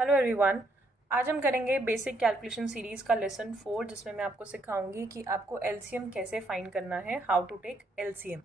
Hello everyone. आज हम करेंगे बेसिक कैलकुलेशन सीरीज़ का लेसन 4, जिसमें मैं आपको सिखाऊंगी कि आपको एलसीएम कैसे फाइंड करना है, हाउ टू टेक एलसीएम।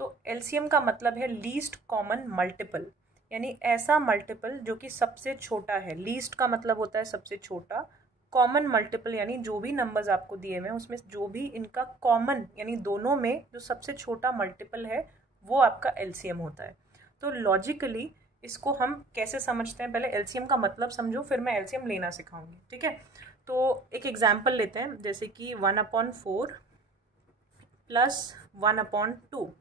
तो एलसीएम का मतलब है लीस्ट कॉमन मल्टीपल, यानी ऐसा मल्टीपल जो कि सबसे छोटा है। लीस्ट का मतलब होता है सबसे छोटा, कॉमन मल्टीपल यानी जो भी नंबर्स आपको दिए हुए हैं उसमें जो भी इनका कॉमन यानी दोनों में जो सबसे छोटा मल्टीपल है वो आपका एलसीएम होता है। तो लॉजिकली इसको हम कैसे समझते हैं, पहले एलसीएम का मतलब समझो, फिर मैं एलसीएम लेना सिखाऊंगी। ठीक है, तो एक एग्जांपल लेते हैं, जैसे कि 1/4 प्लस 1/2।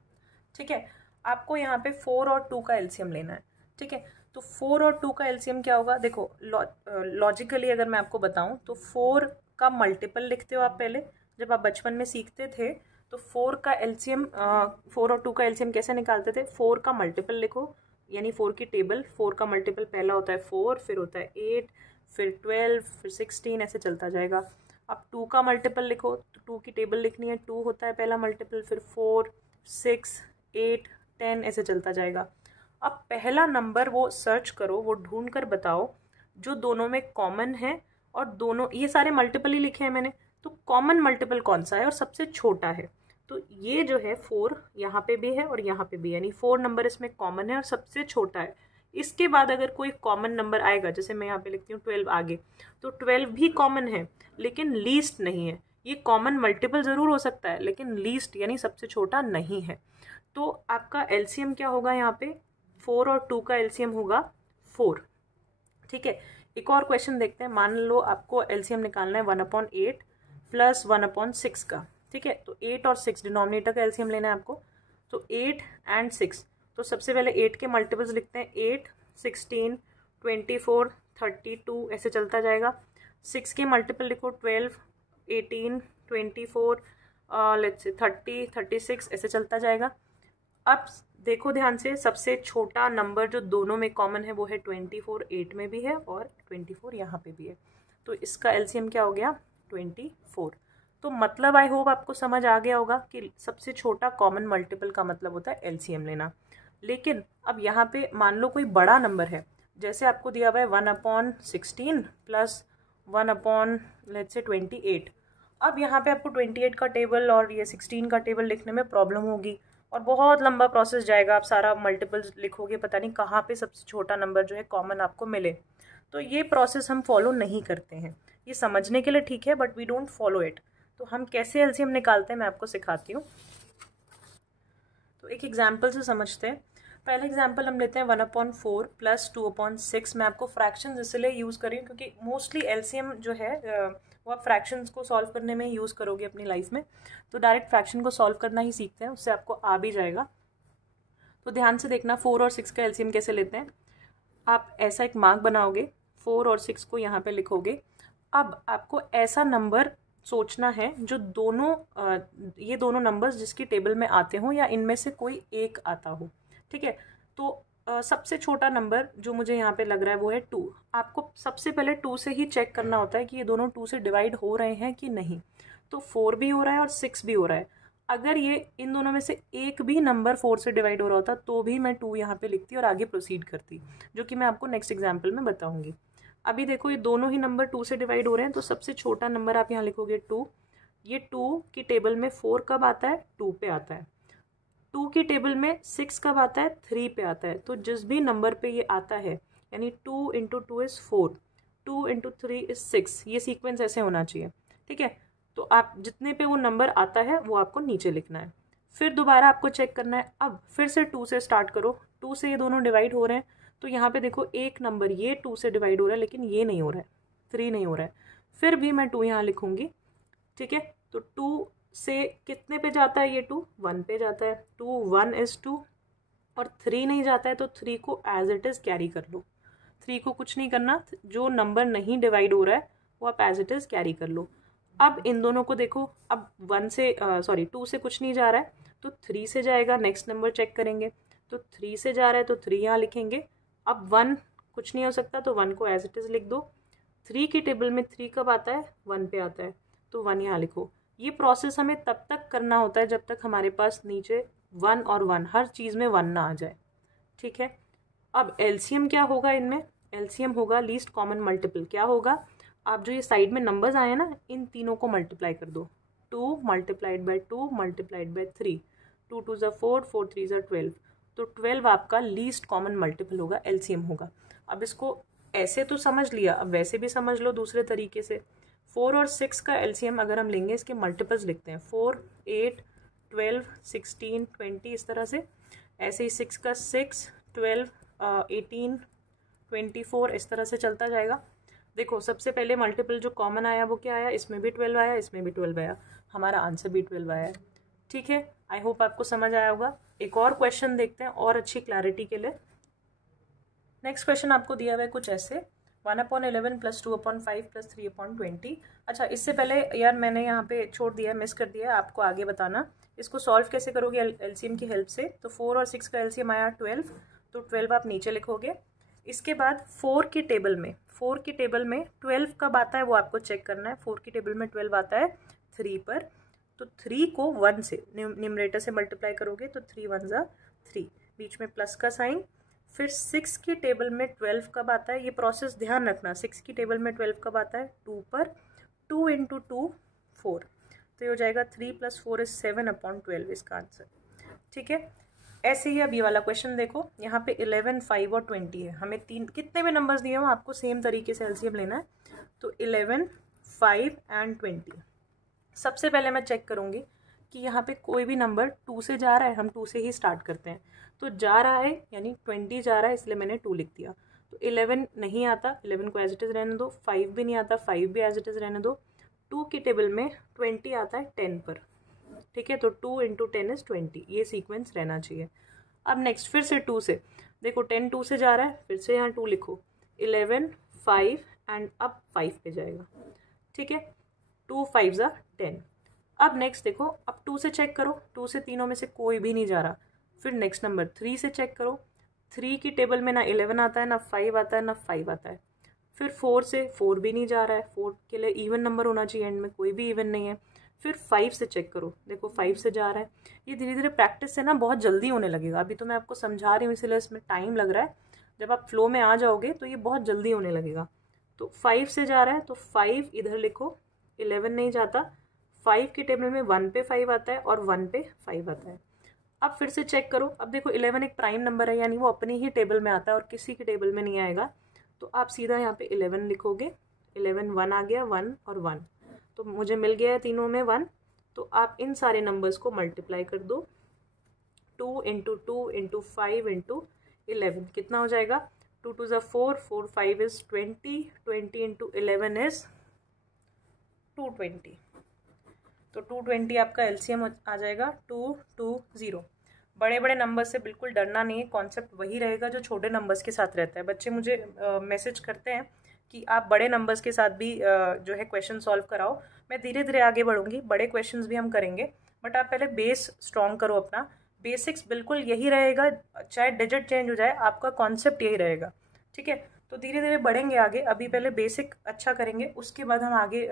ठीक है, आपको यहाँ पे 4 और 2 का एलसीएम लेना है। ठीक है, तो 4 और 2 का एलसीएम क्या होगा, देखो लॉजिकली अगर मैं आपको बताऊं तो 4 का मल्टीपल लिखते हो आप पहले, जब आप बचपन में सीखते थे तो 4 का एलसीएम 4 और 2 का एलसीएम कैसे निकालते थे, 4 का मल्टीपल लिखो, यानी 4 की टेबल, 4 का मल्टीपल पहला होता है 4, फिर होता है 8, फिर 12, फिर 16, ऐसे चलता जाएगा। अब 2 का मल्टीपल लिखो, तो 2 की टेबल लिखनी है, 2 होता है पहला मल्टीपल, फिर 4, 6, 8, 10, ऐसे चलता जाएगा। अब पहला नंबर वो सर्च करो, वो ढूंढ कर बताओ जो दोनों में कॉमन है, और दोनों ये सारे मल्टीपल ही लिखे हैं मैंने, तो कॉमन मल्टीपल कौन सा है और सबसे छोटा है। तो ये जो है 4 यहाँ पे भी है और यहाँ पे भी, यानी 4 नंबर इसमें कॉमन है और सबसे छोटा है। इसके बाद अगर कोई कॉमन नंबर आएगा, जैसे मैं यहाँ पे लिखती हूँ 12 आगे, तो 12 भी कॉमन है लेकिन लीस्ट नहीं है। ये कॉमन मल्टीपल ज़रूर हो सकता है लेकिन लीस्ट यानी सबसे छोटा नहीं है। तो आपका एलसीएम क्या होगा, यहाँ पे 4 और 2 का एलसीएम होगा 4। ठीक है, एक और क्वेश्चन देखते हैं। मान लो आपको एलसीएम निकालना है 1/8 प्लस 1/6 का। ठीक है, तो 8 और 6 डिनोमिनेटर का एलसीएम लेना है आपको, तो 8 एंड 6। तो सबसे पहले 8 के मल्टीपल्स लिखते हैं, 8, 16, 24, 32, ऐसे चलता जाएगा। 6 के मल्टीपल लिखो, 12, 18, 24, लेट्स से 30, 36, ऐसे चलता जाएगा। अब देखो ध्यान से, सबसे छोटा नंबर जो दोनों में कॉमन है वो है 24, 8 में भी है और 24 यहाँ पे भी है, तो इसका एलसीएम क्या हो गया 24। तो मतलब आई होप आपको समझ आ गया होगा कि सबसे छोटा कॉमन मल्टीपल का मतलब होता है एलसीएम लेना। लेकिन अब यहाँ पे मान लो कोई बड़ा नंबर है, जैसे आपको दिया हुआ है 1/16 प्लस 1/28। अब यहाँ पे आपको 28 का टेबल और ये 16 का टेबल लिखने में प्रॉब्लम होगी और बहुत लंबा प्रोसेस जाएगा। आप सारा मल्टीपल्स लिखोगे, पता नहीं कहाँ पे सबसे छोटा नंबर जो है कॉमन आपको मिले। तो ये प्रोसेस हम फॉलो नहीं करते हैं। ये समझने के लिए ठीक है but we don't follow it. तो हम कैसे एलसीएम निकालते हैं मैं आपको सिखाती हूँ। तो एक एग्जाम्पल से समझते हैं। पहला एग्जाम्पल हम लेते हैं 1/4 प्लस 2/6। मैं आपको फ्रैक्शंस इसलिए यूज़ कर रही हूँ क्योंकि मोस्टली एलसीएम जो है वो आप फ्रैक्शंस को सॉल्व करने में यूज़ करोगे अपनी लाइफ में। तो डायरेक्ट फ्रैक्शन को सॉल्व करना ही सीखते हैं, उससे आपको आ भी जाएगा। तो ध्यान से देखना, 4 और 6 का एलसीएम कैसे लेते हैं। आप ऐसा एक मार्क बनाओगे, 4 और 6 को यहाँ पे लिखोगे। अब आपको ऐसा नंबर सोचना है जो दोनों ये दोनों नंबर्स जिसकी टेबल में आते हों या इनमें से कोई एक आता हो। ठीक है, तो सबसे छोटा नंबर जो मुझे यहाँ पे लग रहा है वो है 2। आपको सबसे पहले 2 से ही चेक करना होता है कि ये दोनों 2 से डिवाइड हो रहे हैं कि नहीं। तो 4 भी हो रहा है और 6 भी हो रहा है। अगर ये इन दोनों में से एक भी नंबर 4 से डिवाइड हो रहा होता तो भी मैं 2 यहाँ पे लिखती और आगे प्रोसीड करती, जो कि मैं आपको नेक्स्ट एग्जाम्पल में बताऊंगी। अभी देखो ये दोनों ही नंबर 2 से डिवाइड हो रहे हैं, तो सबसे छोटा नंबर आप यहाँ लिखोगे 2। ये 2 की टेबल में 4 कब आता है, 2 पे आता है। 2 की टेबल में 6 कब आता है, 3 पे आता है। तो जिस भी नंबर पे ये आता है, यानी 2 × 2 इज़ 4, 2 × 3 इज़ 6, ये सीक्वेंस ऐसे होना चाहिए। ठीक है, तो आप जितने पे वो नंबर आता है वो आपको नीचे लिखना है। फिर दोबारा आपको चेक करना है, अब फिर से 2 से स्टार्ट करो। 2 से ये दोनों डिवाइड हो रहे हैं, तो यहाँ पे देखो एक नंबर ये 2 से डिवाइड हो रहा है लेकिन ये नहीं हो रहा है, 3 नहीं हो रहा है। फिर भी मैं 2 यहाँ लिखूंगी। ठीक है, तो 2 से कितने पे जाता है ये 2, 1 पे जाता है। 2 1 इज़ 2 और 3 नहीं जाता है, तो 3 को एज इट इज़ कैरी कर लो। 3 को कुछ नहीं करना, जो नंबर नहीं डिवाइड हो रहा है वो आप एज इट इज़ कैरी कर लो। अब इन दोनों को देखो, अब 2 से कुछ नहीं जा रहा है तो 3 से जाएगा। नेक्स्ट नंबर चेक करेंगे तो 3 से जा रहा है तो 3 यहाँ लिखेंगे। अब 1 कुछ नहीं हो सकता तो 1 को एज इट इज़ लिख दो। 3 की टेबल में 3 कब आता है, 1 पे आता है, तो 1 यहाँ लिखो। ये प्रोसेस हमें तब तक करना होता है जब तक हमारे पास नीचे 1 और 1 हर चीज़ में 1 ना आ जाए। ठीक है, अब एलसीएम क्या होगा इनमें, एलसीएम होगा लीस्ट कॉमन मल्टीपल। क्या होगा, आप जो ये साइड में नंबर्स आए ना, इन तीनों को मल्टीप्लाई कर दो। 2 मल्टीप्लाइड बाई 2 मल्टीप्लाइड बाई 3, 2 2 ज़ा 4, 4 3 ज़ा 12, तो 12 आपका लीस्ट कॉमन मल्टीपल होगा, एलसीएम होगा। अब इसको ऐसे तो समझ लिया, अब वैसे भी समझ लो दूसरे तरीके से। 4 और 6 का एलसीएम अगर हम लेंगे, इसके मल्टीपल्स लिखते हैं, 4 8 12 16 20, इस तरह से। ऐसे ही 6 का 6 12 18 24, इस तरह से चलता जाएगा। देखो सबसे पहले मल्टीपल जो कॉमन आया वो क्या आया, इसमें भी 12 आया, इसमें भी 12 आया, हमारा आंसर भी 12 आया है। ठीक है, आई होप आपको समझ आया होगा। एक और क्वेश्चन देखते हैं और अच्छी क्लैरिटी के लिए। नेक्स्ट क्वेश्चन आपको दिया हुआ है कुछ ऐसे, 1/11 + 2/5 + 3/20। अच्छा, इससे पहले यार मैंने यहाँ पे छोड़ दिया, मिस कर दिया, आपको आगे बताना। इसको सॉल्व कैसे करोगे एलसीएम की हेल्प से। तो 4 और 6 का एलसीएम आया 12, तो 12 आप नीचे लिखोगे। इसके बाद 4 की टेबल में 12 कब आता है वो आपको चेक करना है। 4 की टेबल में 12 आता है 3 पर, तो 3 को 1 से न्यूमरेटर से मल्टीप्लाई करोगे, तो 3 1 ज़ा 3, बीच में प्लस का साइन। फिर 6 की टेबल में 12 कब आता है, ये प्रोसेस ध्यान रखना। 6 की टेबल में 12 कब आता है, 2 पर, 2 × 2 4, तो ये हो जाएगा 3 + 4 = 7/12 इसका आंसर। ठीक है, ऐसे ही अब ये वाला क्वेश्चन देखो, यहाँ पे 11 5 और 20 है। हमें तीन कितने भी नंबर्स दिए हो आपको सेम तरीके से एलसीएम लेना है। तो 11 5 एंड 20। सबसे पहले मैं चेक करूँगी कि यहाँ पे कोई भी नंबर 2 से जा रहा है, हम 2 से ही स्टार्ट करते हैं। तो जा रहा है यानी 20 जा रहा है, इसलिए मैंने 2 लिख दिया। तो 11 नहीं आता, 11 को एज इट इज़ रहने दो। 5 भी नहीं आता, 5 भी एज इट इज़ रहने दो। 2 की टेबल में 20 आता है 10 पर। ठीक है, तो 2 × 10 = 20, ये सीक्वेंस रहना चाहिए। अब नेक्स्ट फिर से 2 से देखो, 10 2 से जा रहा है, फिर से यहाँ 2 लिखो। 11 5 एंड अब 5 पे जाएगा। ठीक है, 2 5 ज़ा 10। अब नेक्स्ट देखो, अब 2 से चेक करो, 2 से तीनों में से कोई भी नहीं जा रहा। फिर नेक्स्ट नंबर 3 से चेक करो, 3 की टेबल में ना 11 आता है, ना 5 आता है, ना 5 आता है। फिर 4 से 4 भी नहीं जा रहा है, 4 के लिए इवन नंबर होना चाहिए, एंड में कोई भी इवन नहीं है। फिर 5 से चेक करो, देखो 5 से जा रहा है। ये धीरे धीरे प्रैक्टिस से ना बहुत जल्दी होने लगेगा। अभी तो मैं आपको समझा रही हूँ इसलिए इसमें टाइम लग रहा है, जब आप फ्लो में आ जाओगे तो ये बहुत जल्दी होने लगेगा। तो 5 से जा रहा है, तो 5 इधर लिखो, 11 नहीं जाता। 5 की टेबल में 1 पे 5 आता है और 1 पे 5 आता है। अब फिर से चेक करो, अब देखो 11 एक प्राइम नंबर है, यानी वो अपनी ही टेबल में आता है और किसी की टेबल में नहीं आएगा। तो आप सीधा यहाँ पे 11 लिखोगे। 11 1 आ गया, 1 और 1, तो मुझे मिल गया है तीनों में 1। तो आप इन सारे नंबर्स को मल्टीप्लाई कर दो। 2 × 2 × 5 × 11 कितना हो जाएगा, 2 2 ज़ा 4, 4 5 = 20, 20 × 11 = 220। तो 220 आपका एलसीएम आ जाएगा 220। बड़े बड़े नंबर से बिल्कुल डरना नहीं है, कॉन्सेप्ट वही रहेगा जो छोटे नंबर्स के साथ रहता है। बच्चे मुझे मैसेज करते हैं कि आप बड़े नंबर्स के साथ भी जो है क्वेश्चन सॉल्व कराओ। मैं धीरे धीरे आगे बढ़ूंगी, बड़े क्वेश्चंस भी हम करेंगे, बट आप पहले बेस स्ट्रॉन्ग करो अपना। बेसिक्स बिल्कुल यही रहेगा, चाहे डिजिट चेंज हो जाए, आपका कॉन्सेप्ट यही रहेगा। ठीक है, तो धीरे धीरे बढ़ेंगे आगे। अभी पहले बेसिक अच्छा करेंगे, उसके बाद हम आगे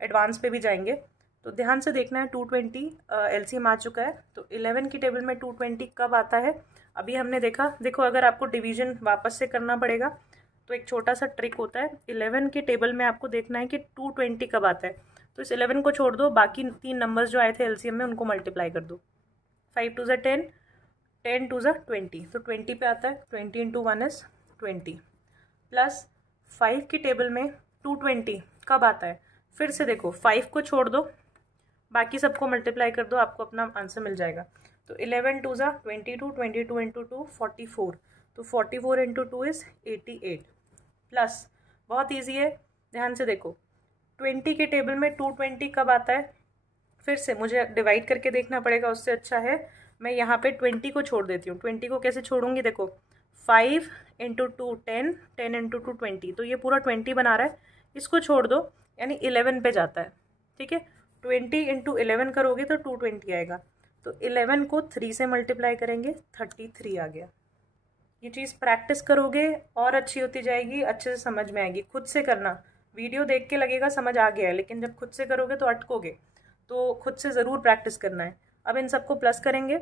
एडवांस पे भी जाएंगे। तो ध्यान से देखना है, 220 एलसीएम आ चुका है। तो 11 की टेबल में 220 कब आता है, अभी हमने देखा। देखो अगर आपको डिवीजन वापस से करना पड़ेगा तो एक छोटा सा ट्रिक होता है। 11 की टेबल में आपको देखना है कि 220 कब आता है। तो इस 11 को छोड़ दो, बाकी 3 नंबर्स जो आए थे एलसीएम में उनको मल्टीप्लाई कर दो। 5 2 ज़ा 10, 10 2 ज़ा 20, तो 20 पे आता है। 20 × 1 = 20, प्लस 5 की टेबल में 220 कब आता है। फिर से देखो, 5 को छोड़ दो, बाकी सबको मल्टीप्लाई कर दो, आपको अपना आंसर मिल जाएगा। तो 11 2 ज़ा 22, 22 × 2 44, तो 44 × 2 = 88, प्लस बहुत ईजी है, ध्यान से देखो, 20 के टेबल में 220 कब आता है। फिर से मुझे डिवाइड करके देखना पड़ेगा, उससे अच्छा है मैं यहाँ पे 20 को छोड़ देती हूँ। 20 को कैसे छोड़ूंगी, देखो 5 × 2 10, 10 × 2 20, तो ये पूरा 20 बना रहा है। इसको छोड़ दो, यानी 11 पे जाता है। ठीक है, 20 × 11 करोगे तो 220 आएगा। तो 11 को 3 से मल्टीप्लाई करेंगे, 33 आ गया। ये चीज़ प्रैक्टिस करोगे और अच्छी होती जाएगी, अच्छे से समझ में आएगी। खुद से करना, वीडियो देख के लगेगा समझ आ गया है, लेकिन जब खुद से करोगे तो अटकोगे। तो खुद से ज़रूर प्रैक्टिस करना है। अब इन सबको प्लस करेंगे,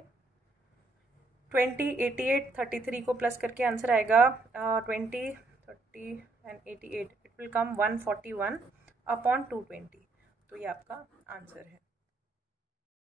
20 88 33 को प्लस करके आंसर आएगा 20 30 and 88, it will come 141 upon 220. तो ये आपका आंसर है.